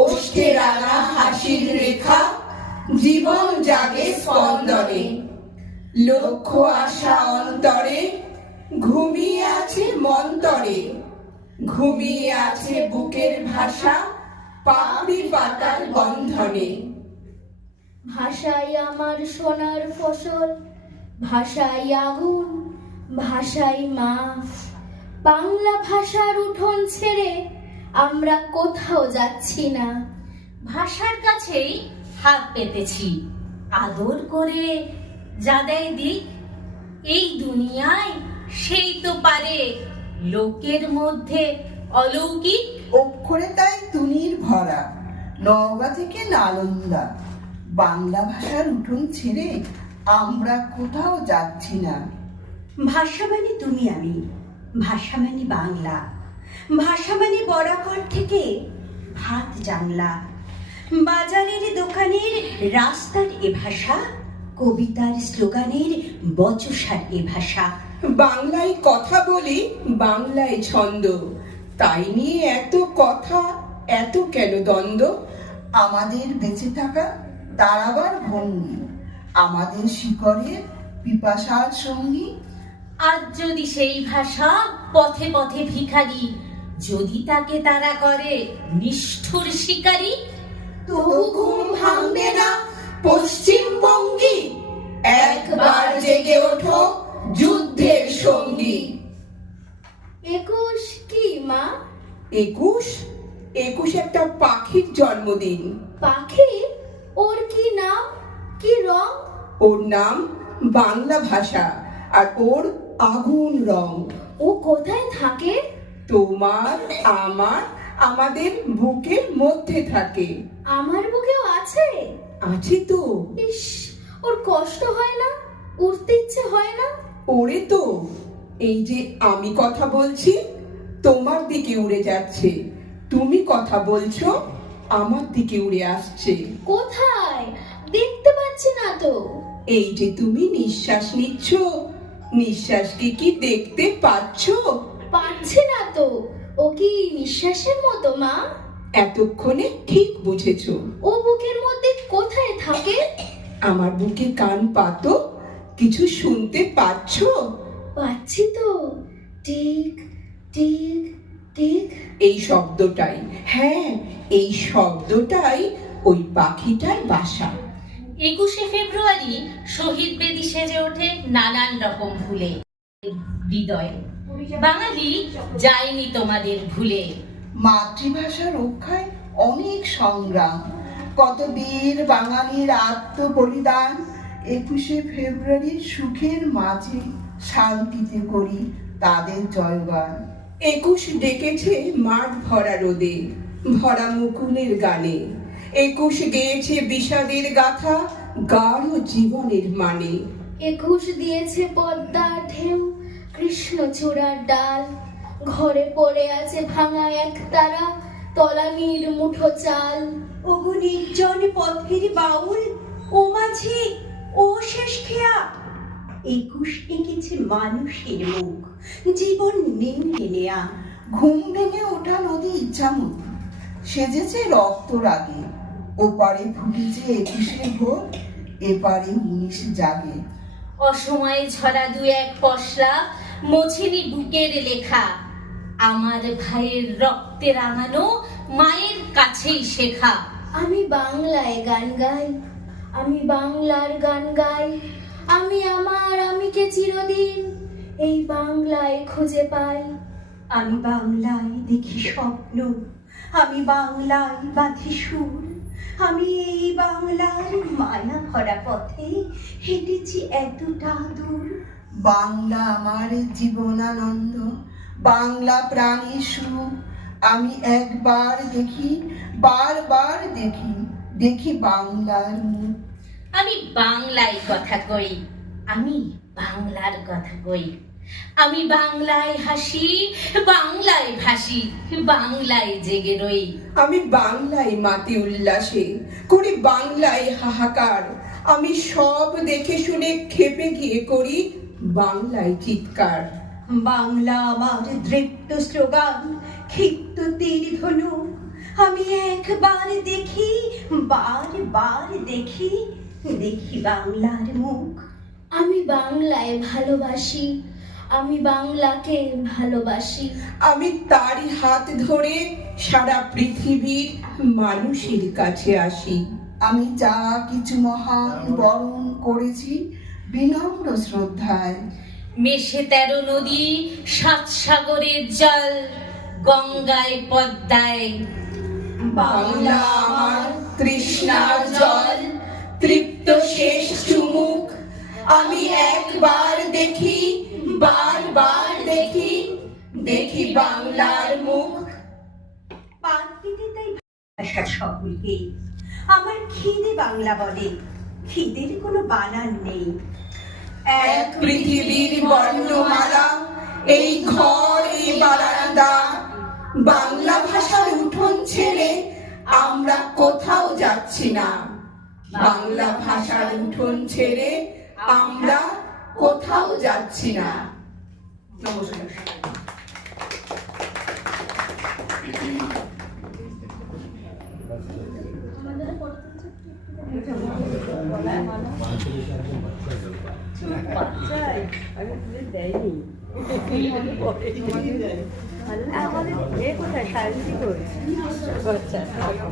ওষ্ঠে রাঙা হাসির রেখা, জীবন জাগে স্পন্দনে। লক্ষ্য আশা অন্তরে, ঘুমিয়ে আছে মন্তরে। ঘুমিয়ে আছে বুকের ভাষা, পাপড়ি পাতার বন্ধনে। ভাষাই আমার সোনার ফসল, ভাষাই আগুন, ভাষাই মা। বাংলা ভাষার উঠোন ছেড়ে আমরা কোথাও যাচ্ছি না। ভাষার কাছেই হাত পেতেছি, আদর করে যা দেয় দিক। এই দুনিয়ায় সেই তো পারে লোকের মধ্যে অলৌকিক। অক্ষরে তাই তুনির ভরা, নওগাঁ থেকে নালন্দা। বাংলা ভাষার উঠোন ছেড়ে আমরা কোথাও যাচ্ছি না। ভাষা মানে তুমি আমি, ভাষা মানে বাংলা, ভাষা মানে বরাবর থেকে ভাত জানলা। বাজারের দোকানের রাস্তার এ ভাষা, কবিতার স্লোগানের বচসার এ ভাষা। বাংলায় কথা বলি, বাংলায় ছন্দ, তাই নিয়ে এত কথা, এত কেন দ্বন্দ্ব? আমাদের বেঁচে থাকা দাঁড়াবার ভঙ্গি, আমাদের শিকড়ের পিপাসার সঙ্গী। আজ যদি সেই ভাষা পথে পথে ভিখারি, যদি তাকে তারা করে নিষ্ঠুর শিকারী, তবু ঘুম ভাঙবে না পশ্চিমবঙ্গী। একবার জেগে ওঠো যুদ্ধের সঙ্গী। 21 কি মা? 21 একটা পাখির জন্মদিন। পাখি? ওর কি নাম, কি রং? ওর নাম বাংলা ভাষা, আর ওর আগুন রং। ও কোথায় থাকে? তোমার, আমার, আমাদের বুকের মধ্যে থাকে। আমার বুকেও আছে? আছে তো। ইস, ওর কষ্ট হয় না? উড়তে ইচ্ছে হয় না? ওরে তো, এই যে আমি কথা বলছি তোমার দিকে উড়ে যাচ্ছে, তুমি কথা বলছো আমার দিকে উড়ে আসছে। কোথায়? দেখতে পাচ্ছি না তো। এই যে তুমি নিঃশ্বাস নিচ্ছ, নিঃশ্বাসকে কি দেখতে পাচ্ছো? পাচ্ছি না তো। ও কি নিঃশ্বাসের মতো মা? এতক্ষণে ঠিক বুঝেছো। ও বুকের মধ্যে কোথায় থাকে? আমার বুকে কান পাতো, কিছু শুনতে পাচ্ছো? পাচ্ছি তো। Tick tick tick. এই শব্দটাই, হ্যাঁ এই শব্দটাই ওই পাখিটার বাসা। 21শে ফেব্রুয়ারি শহীদ বেদি সেজে ওঠে নানান রকম ফুলে। হৃদয় বাঙালি যায়নি তোমাদের ভুলে। মাতৃভাষা রক্ষায় অনেক সংগ্রাম, কত বীর বাঙালির আত্মবলিদান। 21শে ফেব্রুয়ারি সুখের মাঝে শান্তিতে করি তাদের জয়গান। 21 ডেকেছে মাঠ ভরা রোদে, ভরা মুকুলের গানে। 21 গেয়েছে বিষাদের গাথা, গাঢ় জীবনের মানে। 21 দিয়েছে পদ্মার ঢেউ, কৃষ্ণচূড়ার ডাল। ঘরে পড়ে আছে ভাঙা এক তারা, তলানির মুঠো চাল। ওগো নির্জন পথের বাউল, ও মাঝি, ও শেষ খেয়া। 21 এঁকেছে মানুষের মুখ, জীবন নিংড়ে নেয়া। ঘুম ভেঙে ওঠা নদী ইচ্ছামতি, সেজেছে রক্ত রাগে। ওপারে ফুটেছে 21শে ভোর, এপারে 19 জাগে। অসময়ে ঝরা দু এক পশলা, মোছেনি বুকের লেখা। আমার ভাইয়ের রক্তে রাঙানো, মায়ের কাছেই শেখা। আমি বাংলায় গান গাই, আমি বাংলার গান গাই। আমি আমার আমিকে চিরদিন এই বাংলায় খুঁজে পাই। আমি বাংলায় দেখি স্বপ্ন, আমি বাংলায় বাঁধি সুর। আমি এই বাংলার মায়া ভরা পথে হেঁটেছি এতটা দূর। বাংলা আমার জীবনানন্দ, বাংলা প্রাণীর সুখ। আমি একবার দেখি, বারবার দেখি, দেখি বাংলার মুখ। আমি বাংলায় কথা কই, আমি বাংলার কথা কই। আমি বাংলায় হাসি, বাংলায় ভাসি, বাংলায় জেগে রই। আমি বাংলায় মাতি উল্লাসে, করি বাংলায় হাহাকার। আমি সব দেখে শুনে ক্ষেপে গিয়ে করি বাংলায় চিৎকার। বাংলা আমার দৃপ্ত স্লোগান, ক্ষিপ্ত তীর ধনুক। আমি একবার দেখি, বারবার দেখি, দেখি বাংলার মুখ। আমি বাংলায় ভালোবাসি, আমি বাংলাকে ভালোবাসি। আমি তারই হাত ধরে সারা পৃথিবীর মানুষের কাছে আসি। আমি যা কিছু মহান বরণ করেছি বিনম্র শ্রদ্ধায়। মেশে 13 নদী, 7 সাগরের জল, গঙ্গায় পদ্মায়। বাংলা আমার তৃষ্ণার জল, তৃপ্ত শেষ চুমুক। আমি একবার দেখি, বারবার দেখি, দেখি বাংলার মুখ। পাত পেতে তাই ভাষা সকলকে। আমার খিদে বাংলা বলে, খিদের কোনো বানান নেই। এক পৃথিবীর বর্ণমালা, এই ঘর এই বারান্দা। বাংলা ভাষার উঠোন ছেড়ে আমরা কোথাও যাচ্ছি না। বাংলা ভাষার উঠোন ছেড়ে আমরা কোথাও যাচ্ছি না। নমস্কার। আমাদের কোথায় সাহিত্য